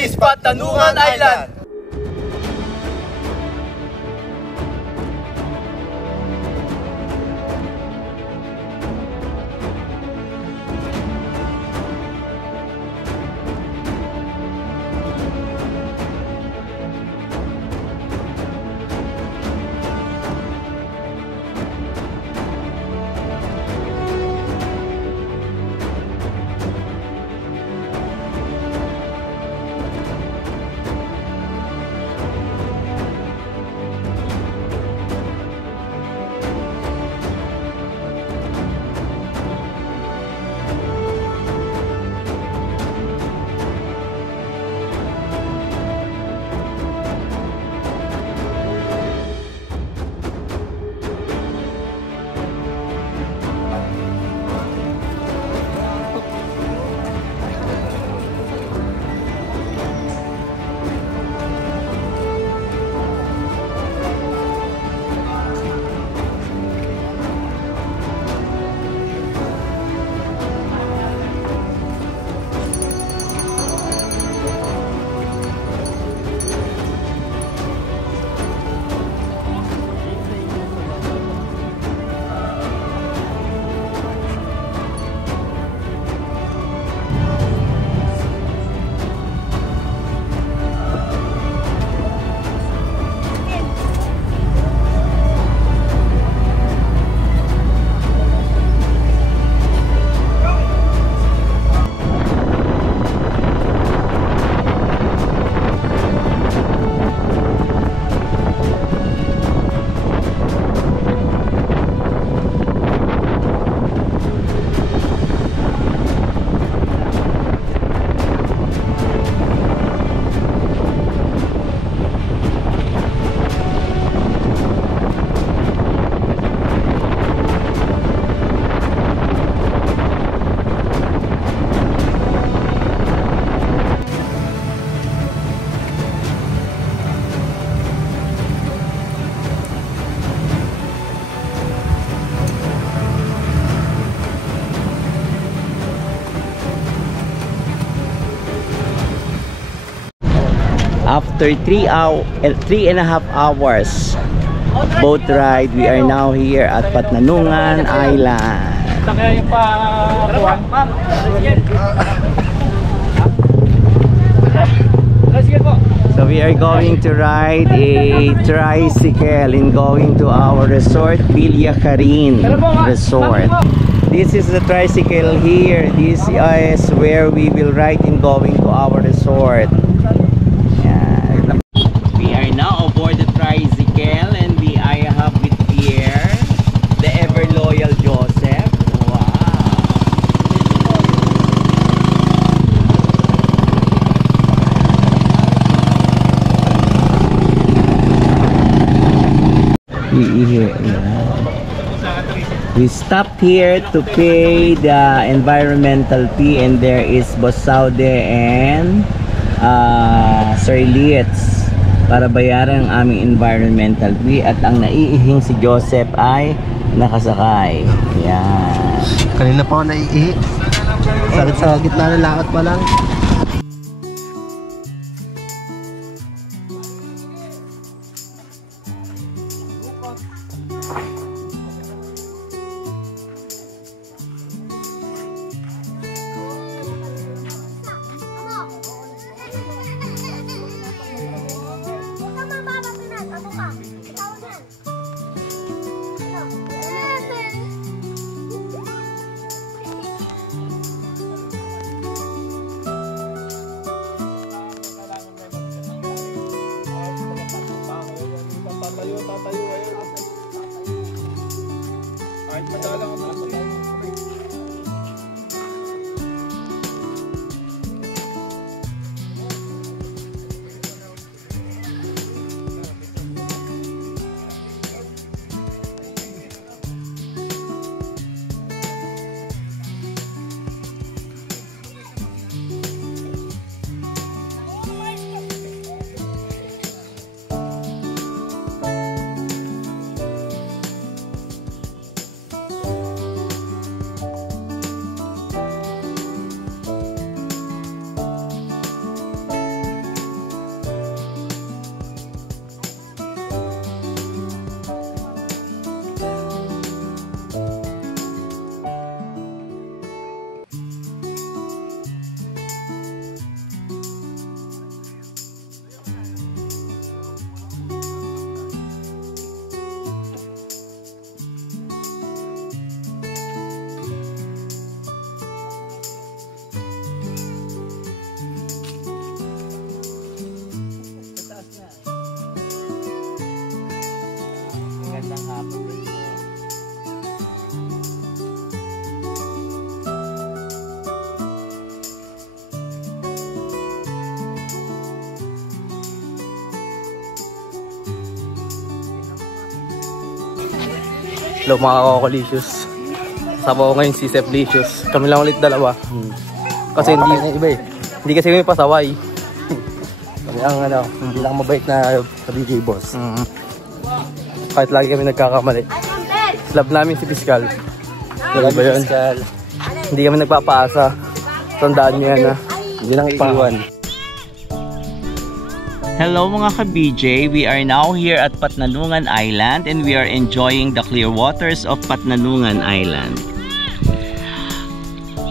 is Patanungan Island! After 3.5 hours boat ride, we are now here at Patanungan Island. So we are going to ride a tricycle in going to our resort, Villa Carin Resort. This is the tricycle here. This is where we will ride in going to our resort. We are now aboard the tricycle and I have with here the ever loyal Joseph. Wow! We stopped here to pay the environmental fee, and there is Boss Saude and Sir Lietz para bayaran ang aming environmental fee, at ang naiihing si Joseph ay nakasakay. Yan. Kanina pa ako naiihi. Sakit sa gitna ng lakad pa lang. Hello mga kakolicious. Kasama ko ngayon si Seplicious. Kami lang ulit dalawa. Kasi hindi kasi kami pasaway. Kami ang hindi lang mabait na sa BJ Boss. Kahit lagi kami nagkakamali. Love namin si Piskal. Love ba yun? Hindi kami nagpapaasa. Tandaan niyo yan, ha. Hindi lang iiwan. Hello mga ka-BJ, we are now here at Patnanungan Island and we are enjoying the clear waters of Patnanungan Island.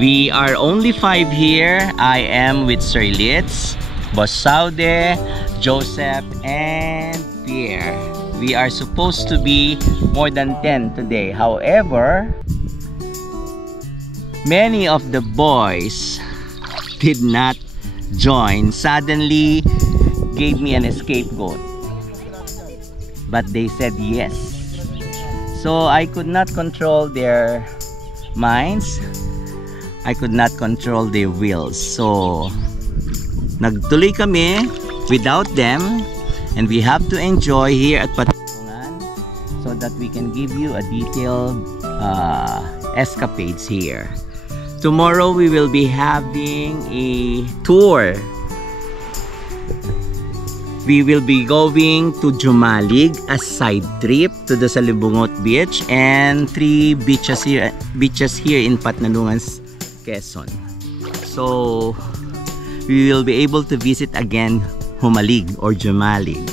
We are only 5 here. I am with Sir Litz, Boss Saude, Joseph, and Pierre. We are supposed to be more than 10 today. However, many of the boys did not join. Suddenly gave me an scapegoat. But they said yes. So I could not control their minds. I could not control their wills. So nagtuloy kami without them, and we have to enjoy here at Patnanungan so that we can give you a detailed escapades here. Tomorrow we will be having a tour. We will be going to Jumalig, a side trip to the Salibungot Beach, and 3 beaches here in Patnanungan, Quezon. So we will be able to visit again Humalig or Jumalig.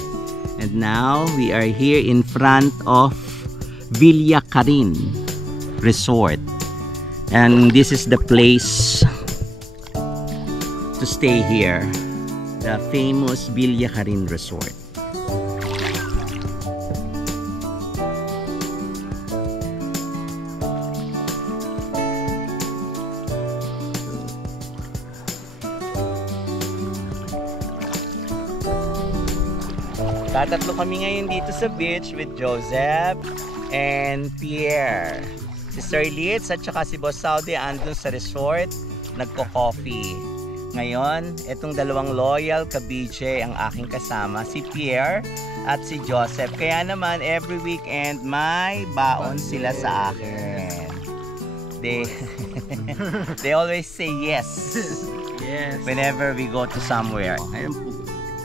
And now we are here in front of Villa Carin Resort, and this is the place to stay here, the famous Villa Carin Resort. Tatatlo kami ngayon dito sa beach with Joseph and Pierre. Si Sir Litz at saka si Boss Saude andun sa resort, nagko-coffee. Ngayon, itong dalawang loyal ka-BJ ang aking kasama, si Pierre at si Joseph. Kaya naman, every weekend, may baon sila sa akin. They always say yes. Yes. Whenever we go to somewhere. Ayun po.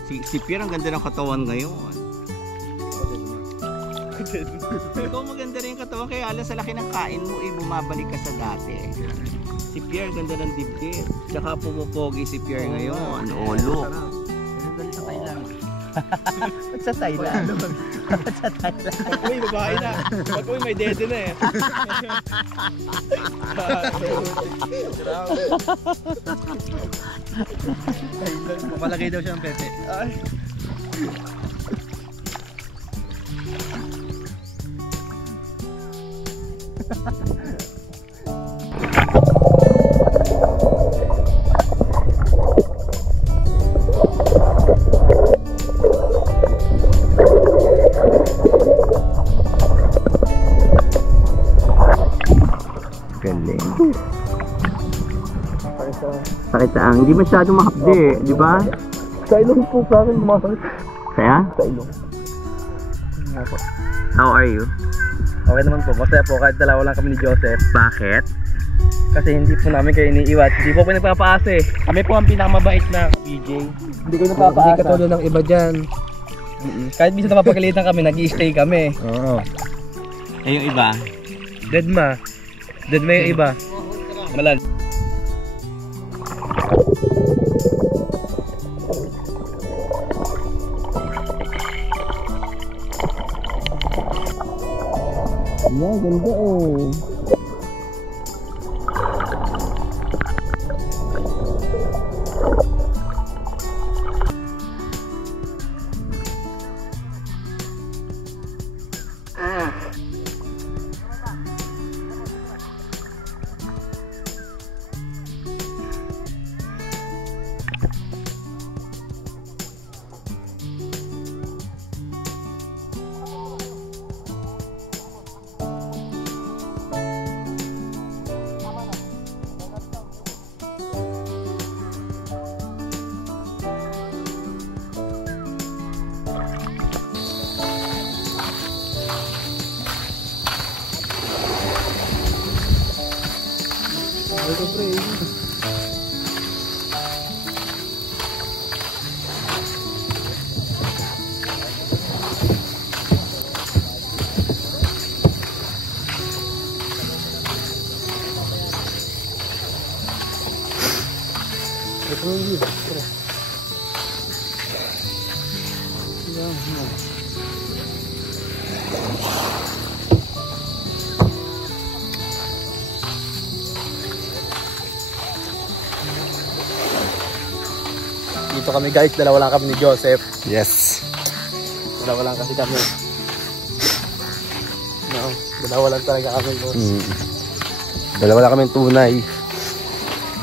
Si Pierre ang ganda ng katawan ngayon. Ikaw maganda rin yung katawan, kaya alas sa laki ng kain mo, bumabalik ka sa dati. Si Pierre, ganda ng dibdib. Tsaka pumupogi si Pierre ngayon. Look. Sa Thailand. Ba't sa Thailand? Ba't sa Thailand? Uy, babae na. Pag uy, may dede na eh. Papalagay daw siya ng pepe. Galing. Sakit ang, hindi masyadong mahapdi, di ba? Sa ilong po sa akin lumasakit. Kaya? Sa ilong. How are you? Okay naman po, masaya po kahit dalawa lang kami ni Joseph. Bakit? Kasi hindi po namin kayo iniiwat. Hindi po pinagpapaasa eh. Kami po ang pinakamabait na BJ. Hindi ko nagpapaasa. Hindi katulad ng iba dyan. Kahit minsan napapagalitan kami, nag-i-stay kami. Oo. Eh yung iba? Deadma yung iba. Malan. Yeah, ganda oh. Ito pre. Ito yung liba. Pre. Dito kami guys, dalawa lang kami ni Joseph. Yes. Dalawa lang kasi kami. No, dalawa lang talaga kami. Dalawa lang kami tunay.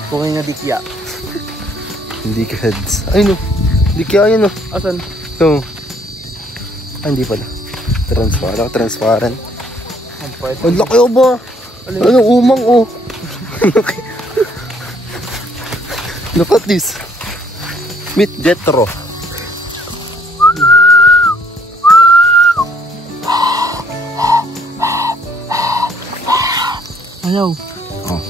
Kung yung dikya. Hindi kids. Ay no. Hindi kaya yun no. Asan? No. Ay hindi pala. Transparent. Ang pwede. Ang laki o ba? Ano umang oh. Look at this. Meet Jetro. Ayaw. Oh.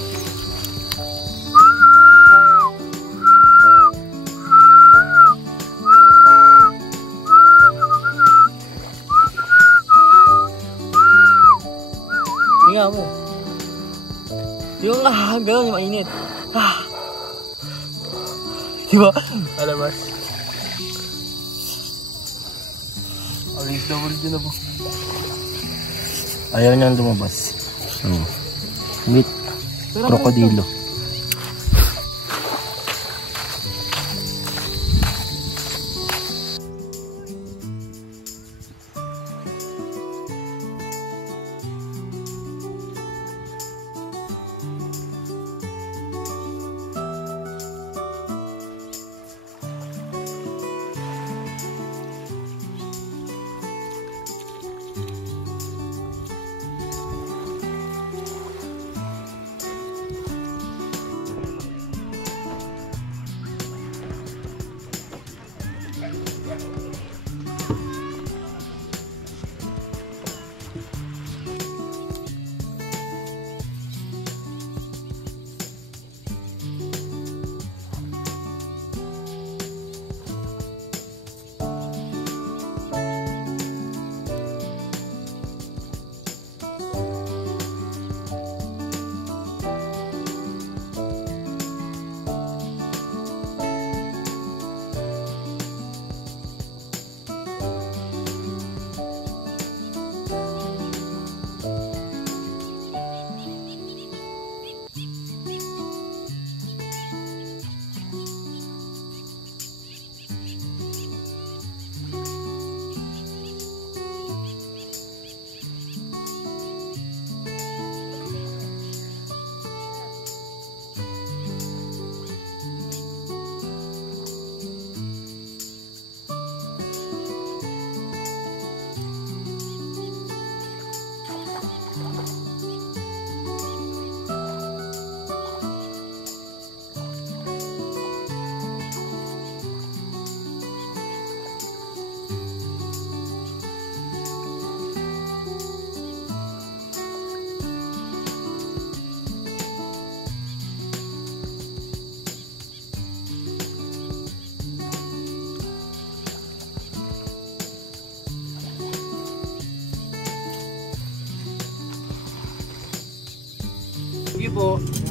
Hinga mo. Yung gano'n, yung mainit. Diba? Alabas. Alis double din na po. Ayaw niyang lumabas. Meet krokodilo.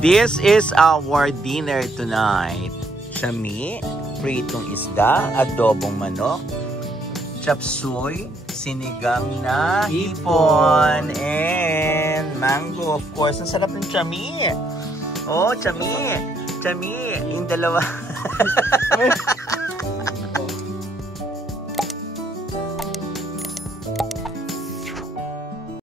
This is our dinner tonight. Chami, pritong isda, adobong manok, chapsuy, sinigang na hipon, and mango, of course. Ang sarap ng chami. Oh, chami. Chami, yung dalawa.